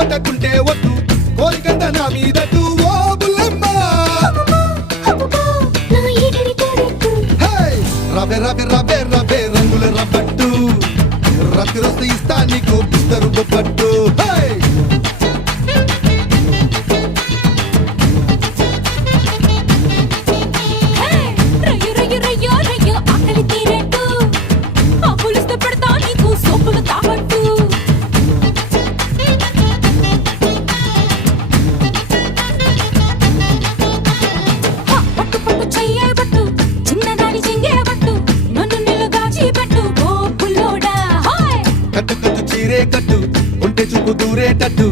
కొట్టకుంటే వద్దు కోరికంత నా మీదట్టు ఓ బుల్లమ్మ రవే రవే రవే రవే రంగుల రబ్బట్టు రాత్రి వస్తే ఇస్తా నీకు బిస్తరు బొబ్బట్టు కట్టు కట్టు చీరే కట్టు ఉంటే చూపు దూరేటట్టు